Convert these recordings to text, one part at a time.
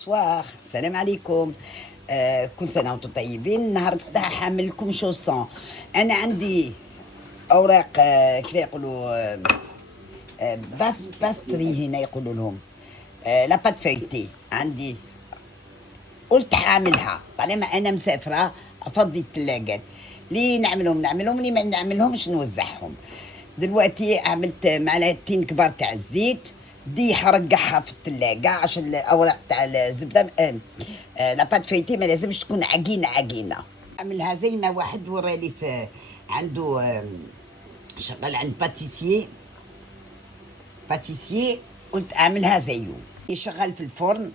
بونسوار، السلام عليكم. كل سنة وانتم طيبين. النهارده حامل لكم شوسون. أنا عندي أوراق، كيف يقولوا، باستري هنا يقولوا لهم، لابات فايتي عندي. قلت حاعملها طالما أنا مسافرة، أفضي الثلاجات. ليه نعملهم اللي ما نعملهمش نوزعهم. دلوقتي عملت معلقتين كبار تاع الزيت، دي حرقعها في الثلاجة عشان الأوراق تاع الزبدة. لابات فايتي ما لازمش تكون عجينة. عملها زي ما واحد ورالي في عنده، شغال عند باتيسيي. قلت اعملها زيه. يشغل في الفرن،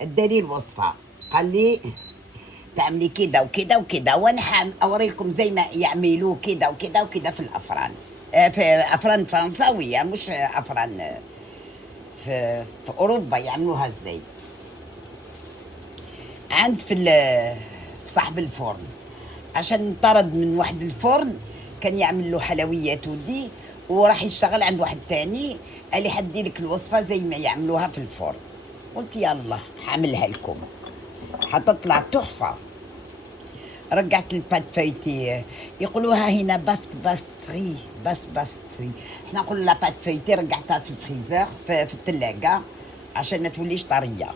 اداني الوصفة، قال لي تعملي كده وكده وكده، وانا اوريكم زي ما يعملوه كده وكده وكده في الافران. في افران فرنساويه، مش افران في اوروبا يعملوها ازاي. عند في صاحب الفرن، عشان انطرد من واحد الفرن كان يعمل له حلويات ودي، وراح يشتغل عند واحد تاني. قال لي حدي لك الوصفه زي ما يعملوها في الفرن. قلت يلا حعملها لكم، حتطلع تحفه. رجعت البات فايتي، يقولوها هنا باستري. احنا نقول لا بات فايتي. رجعتها في الفريزر، في الثلاجه، عشان ما توليش طريه.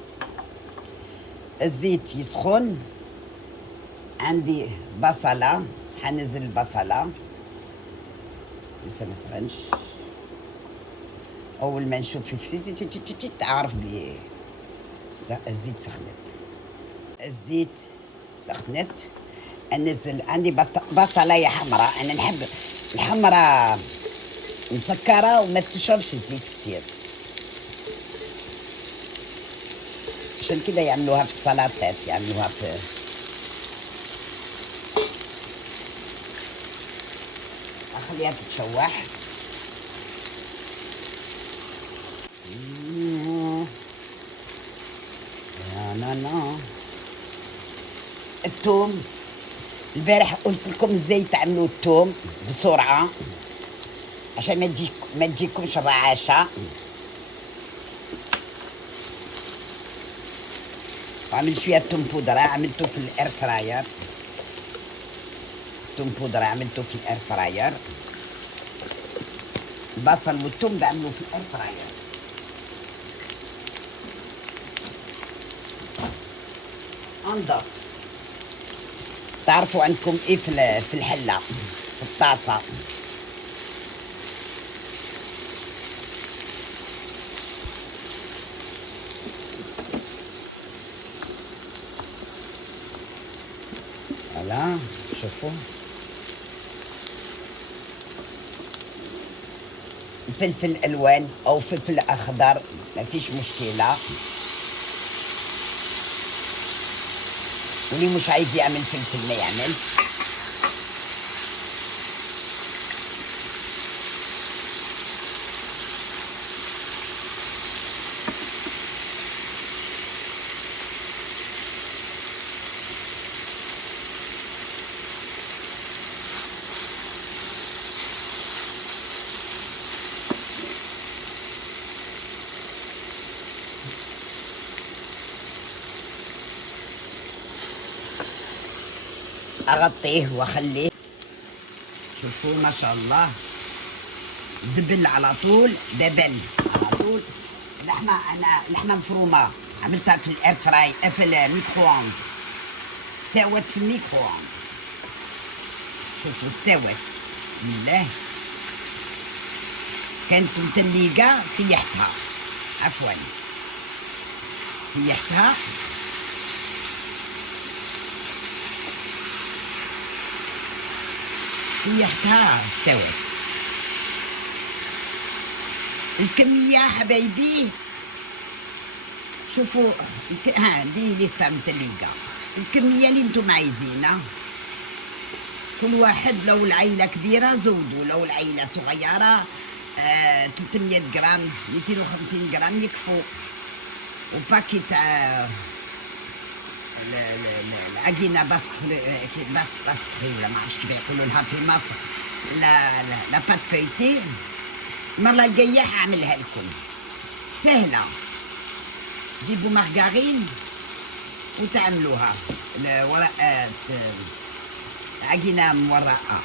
الزيت يسخن، عندي بصله، حنزل البصله، لسه ما سخنش. اول ما نشوف في الزيت اعرف بلي الزيت سخنت. الزيت سخنت، انزل عندي بصلايه حمراء. انا نحب الحمراء مسكره وما تشربش الزيت كتير، عشان كده يعملوها في السلطات، يعملوها في. اخليها تتشوح. لا الثوم، البارح قلت لكم ازاي تعملوا الثوم بسرعه عشان ما تجيكمش الرعاشه. وعمل شويه توم بودره، عملته في الاير فراير. توم بودره عملته في الاير فراير. البصل والثوم بعملوه في الاير فراير. انضف. تعرفوا عندكم ايه في الحله، في الطاسه. فوالا شوفوا، فلفل الوان او فلفل اخضر ما فيش مشكله. واللي مش عايز يعمل فلفل ما يعمل. اغطيه واخليه. شوفوا ما شاء الله، دبل على طول، دبل على طول. لحمه مفرومه عملتها في الاير فراي، في الميكرووند. استوت في الميكرووند. شوفوا استوت، بسم الله. كانت متليقه، سيحتها، عفوا سيحتها. استوت. الكمية حبايبي، شوفوا دي لسه متلقة. الكمية اللي انتم عايزينها، كل واحد. لو العيلة كبيرة زودوا، لو العيلة صغيرة 300 جرام 250 جرام يكفوا. وباكي تاع العجينة باستري ولا ما عرفتش كيف يقولوا لها في مصر. لا بات فايتي. المرة الجاية حاعملها لكم، سهلة. تجيبوا مارغارين وتعملوها الورقات عجينة مورقة.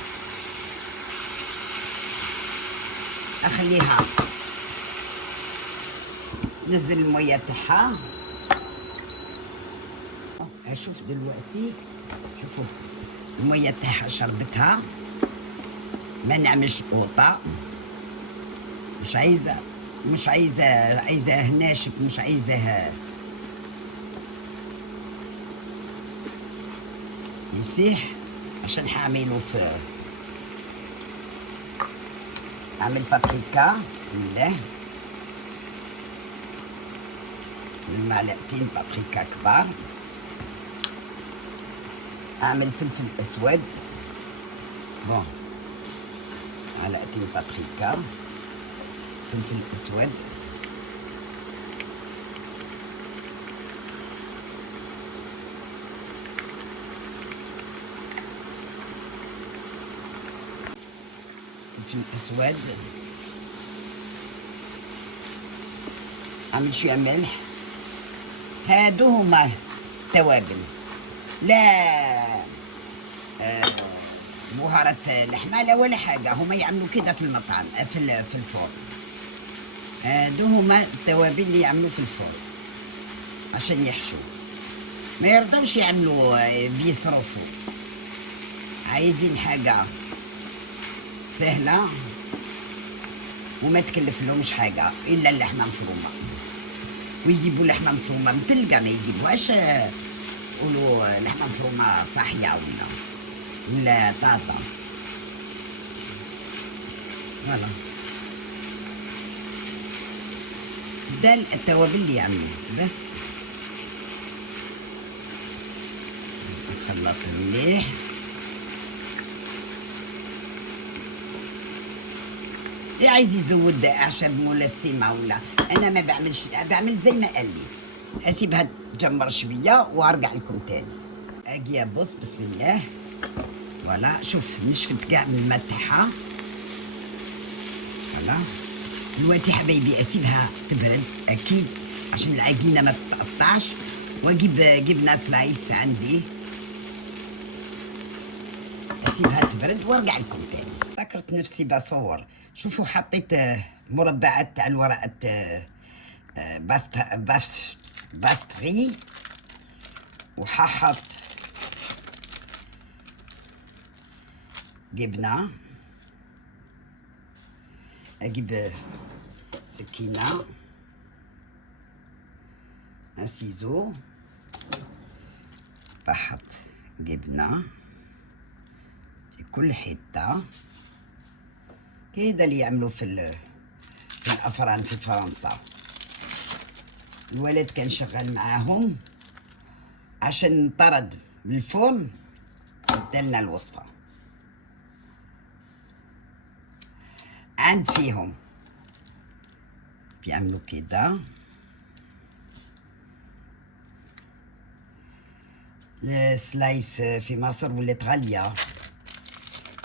اخليها نزل المية تاعها. اشوف دلوقتي، شوفوا المية تاعها شربتها، ما نعملش قوطة، مش عايزة ناشف، مش عايزاه يسيح، عشان حاعمله في اعمل بابريكا. بسم الله، معلقتين بابريكا كبار. اعمل فلفل اسود، بون معلقتين بابريكا فلفل اسود. فلفل اسود، اعمل شويه ملح. هادو هما توابل، لا بهارات لحمه لا ولا حاجه، هما يعملوا كده في المطعم في الفرن. هادو هما التوابل اللي يعملوا في الفرن عشان يحشوا، ما يرضوش يعملوا بيصرفوا، عايزين حاجه سهله وما تكلف لهمش حاجه الا اللحمه مفرومه. ويجيبوا لحمه مفرومه متلقه، ما يجيبوهاش يقولوا لحمه مفرومه صاحيه ولا طازه. فوالا ده التوابل اللي يعملوا بس. نخلط مليح. اللي عايز يزود اعشاب ولا سيمه ولا، انا ما بعملش، بعمل زي ما قال لي. اسيبها تجمر شويه وارجع لكم تاني. اجي ابص، بسم الله. فوالا شوف نشفت كاع من الماء تاعها. فوالا دلوقتي حبايبي اسيبها تبرد اكيد عشان العجينه ما تتقطعش، واجيب جبنه سلايس عندي، اسيبها تبرد وارجع لكم تاني. ذكرت نفسي بصور. شوفوا حطيت مربعات تاع الورقة باستري، وححط جبنة. اجيب سكينة، ان سيزو، بحط جبنة في كل حتة كده اللي يعملوا في الافران في فرنسا. الولد كان شغال معاهم عشان طرد من الفرن، دلنا الوصفة عند فيهم بيعملوا كده. السلايس في مصر ولات غالية،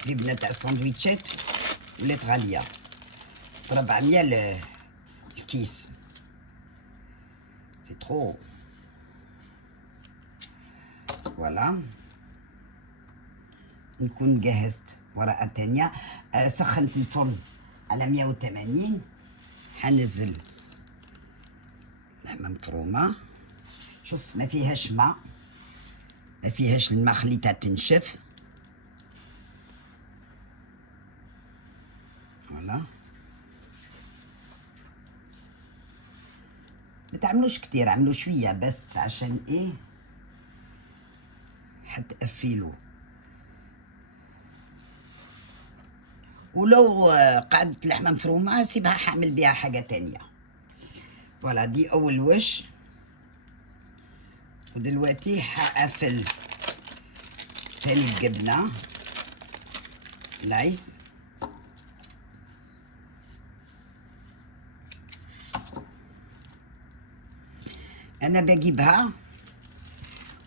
جبنة تاع الساندويتشات ولات غالية، 400 الكيس، سي ترو. فوالا نكون جهزت ورقة تانية. سخنت الفرن على 180، حنزل لحمة مفرومة. شوف ما فيهاش ماء، ما فيهاش الماء، خليتها تنشف. فوالا ما تعملوش كتير، عملوا شوية بس عشان ايه حتقفلوا. ولو قعدت لحمة مفرومة سيبها حعمل بيها حاجة تانية. فوالا دي أول وش. ودلوقتي حقفل تاني الجبنة سلايس. أنا بجيبها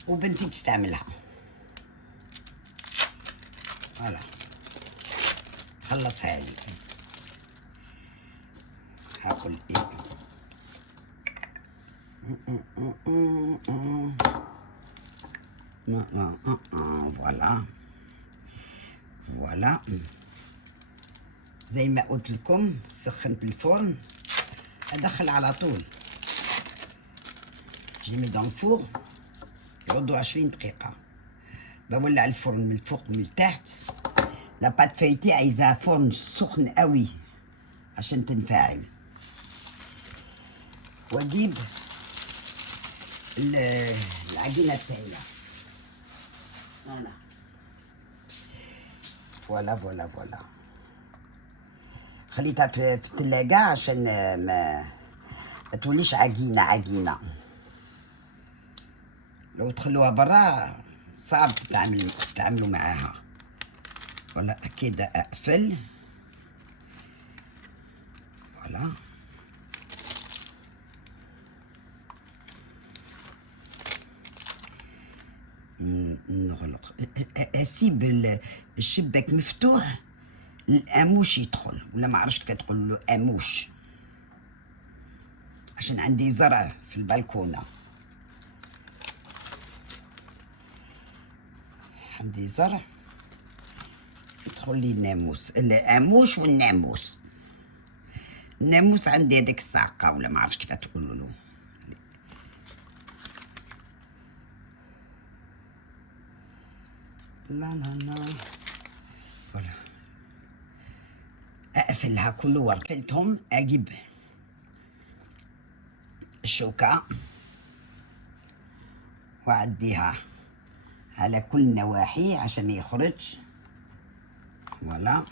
وبنتي تستعملها. فوالا خلصها لي. هاكل ايه؟ فوالا فوالا. زي ما قلت لكم سخنت الفرن، ادخل على طول، جيمي دون فور يقعدوا 20 دقيقة. بولع الفرن من الفوق ومن التحت. لاباط فايتي عايزة فرن سخن قوي عشان تنفعل. واجيب العجينة التانية. فوالا فوالا فوالا. خليتها في الثلاجة عشان ما توليش عجينة. لو تخلوها برا صعب تتعاملوا معاها. ولا كده اقفل. فوالا. نغلق، اسيب الشباك مفتوح الاموش يدخل، ولا ما عرفش كيف تقول له اموش، عشان عندي زرع في البلكونه. عندي زرع يدخل لي الاموش والناموس. الناموس عندي هذيك الصعقه، ولا ما عرفش كيف تقول له. لا فوالا. اقفلها كل ورقه. قفلتهم. اجيب الشوكه واعديها على كل النواحي عشان ما يخرجش. فوالا.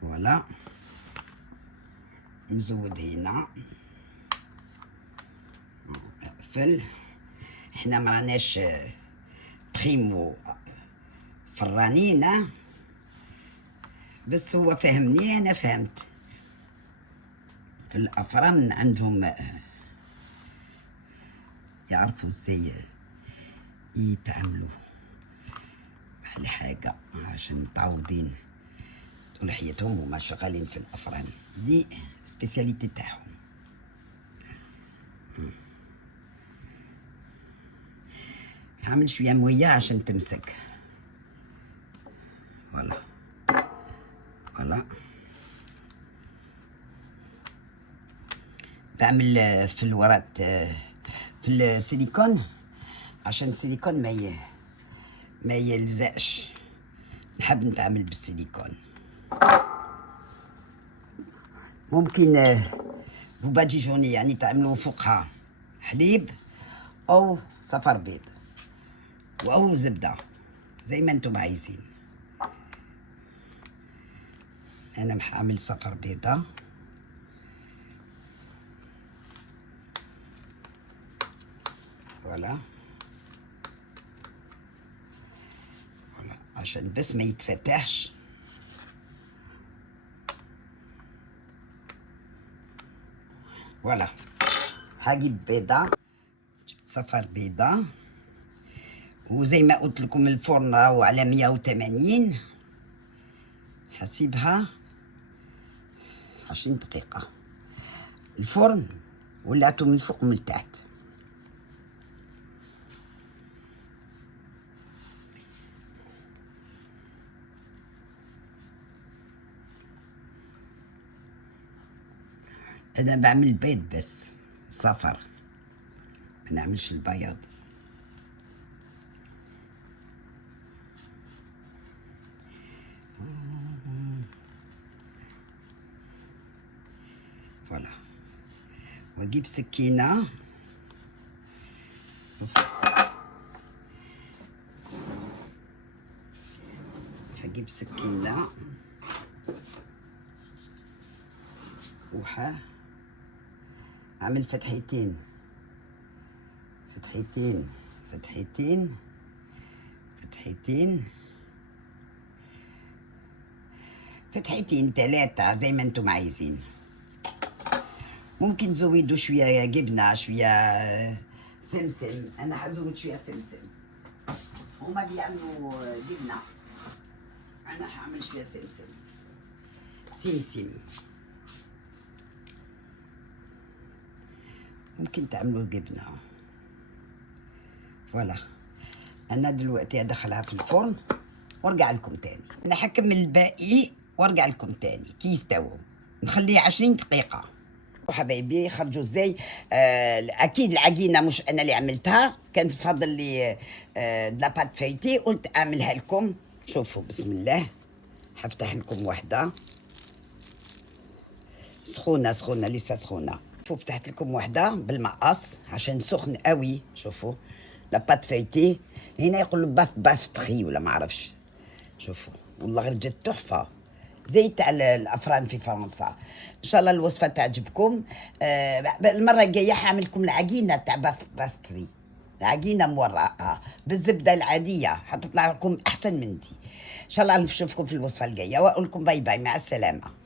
فوالا. نزود هنا. اقفل. احنا ما راناش بريمو فرانين، بس هو فهمني انا فهمت. في الافران عندهم يعرفوا ازاي يتعاملوا مع الحاجة عشان متعودين طول حياتهم وما شغالين في الافران. دي سبيسياليتي تاعهم. هعمل شوية موية عشان تمسك. فوالا فوالا. بعمل في الورق في السيليكون عشان السيليكون ما يلزقش. نحب نتعامل بالسيليكون. ممكن بوباجيجوني، يعني تعملوا فوقها حليب او صفر بيض او زبده زي ما انتم عايزين. انا محعمل صفر بيضه. فوالا فوالا عشان بس ما يتفتحش. فوالا. هجيب بيضه، جبت صفر بيضه، وزي ما قلت لكم الفرن راهو على 180. هسيبها 20 دقيقة. الفرن ولعته من الفوق ومن التحت. انا بعمل بيض بس صفر، ما نعملش البياض. فوالا. واجيب سكينة هجيب سكينة اعمل فتحتين فتحتين فتحتين فتحتين فتحتين 3 زي ما انتم عايزين. ممكن تزودوا شوية جبنة، شوية سمسم. انا حزود شوية سمسم، هما بيعملوا جبنة، انا هعمل شوية سمسم. ممكن تعملوا جبنة. فوالا انا دلوقتي ادخلها في الفرن وارجع لكم تاني. انا حكمل الباقي وارجع لكم تاني كي يستووا، نخليه 20 دقيقة. وحبايبي خرجوا ازاي. اكيد العجينة مش انا اللي عملتها، كان فاضل لي لاباط فايتي، قلت اعملها لكم. شوفوا بسم الله، حفتح لكم واحدة سخونة سخونة لسه سخونة. شوفوا فتحت لكم واحدة بالمقص عشان سخن قوي. شوفوا لاباط فايتي، هنا يقولوا باف باستخي ولا ما عرفش. شوفوا والله غير جت تحفة، زي تاع الافران في فرنسا. ان شاء الله الوصفة تعجبكم. المرة الجاية حاعمل لكم العجينة تاع باف باستري، عجينة مورقة بالزبدة العادية، حتطلع لكم احسن من دي. ان شاء الله نشوفكم في الوصفة الجاية، واقول لكم باي باي، مع السلامة.